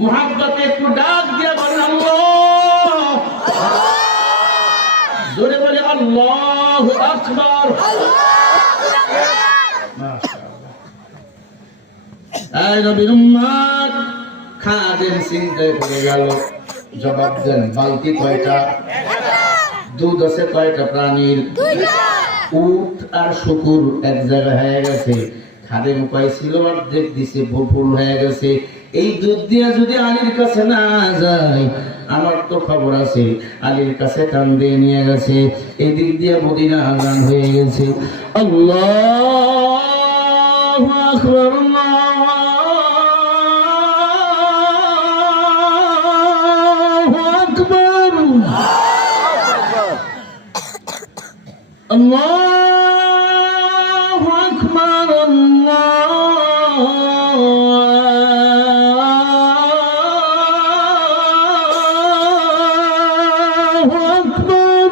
মুহাব্বতে একটু ডাক দিয়ে বলেন আল্লাহ, জোরে বলে আল্লাহু আকবার। এই নবীর উম্মত খাদেম চিন্তায় পড়ে গেল, জবাব দেন বালতি কয়টা, দুধ আছে কয়টা প্রাণীর, উট আর শুকুর এক জায়গায় হয়ে গেছে, খাদেম পাইছিল অর্ধেক দিছে, ফুল হয়ে গেছে। এই দুধ দিয়া যদি আলীর কাছে না যায়, আমার তো খবর আছে আলীর কাছে টান দিয়ে নিয়ে গেছে, এদিক দিয়ে মদিনা আজান হয়ে গেছে। আল্লাহু আকবার, আল্লাহু আকবার, আল্লাহু আকবার, আল্লাহু আকবার।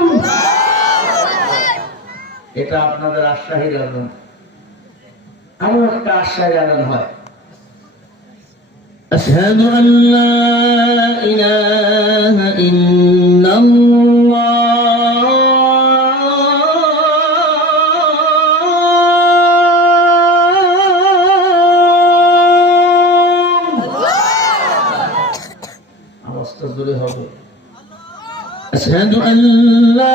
এটা আপনাদের আশ্বাহীর আজান। আরো একটা আশ্বাহীর আজান হয়, আশহাদু আল্লা ইলাহা ইল্লাল্লাহ জোরে হবে, আশহাদু আল্লা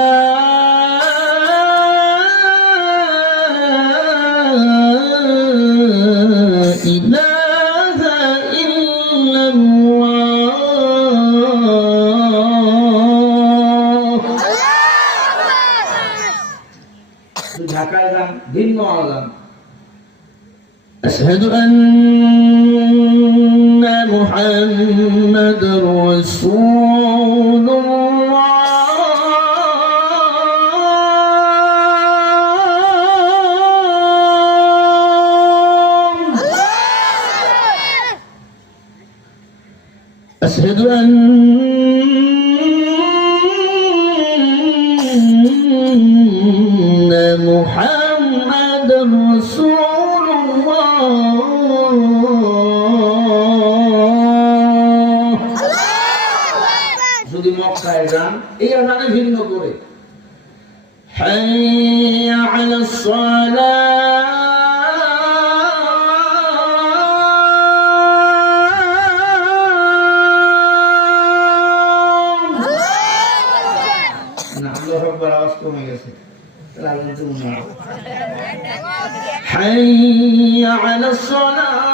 ইলাহা ইল্লাল্লাহ। ঢাকায় গান ভিন্ন আজান, আশহাদু আন্না মুহাম্মাদুর রাসূলুল্লাহ। أشهد أن محمدًا رسول الله। যদি মক্কায় যান এই আজানে ভিন্ন করে, হাইয়া আলাস সালাহ, حي على الصلاة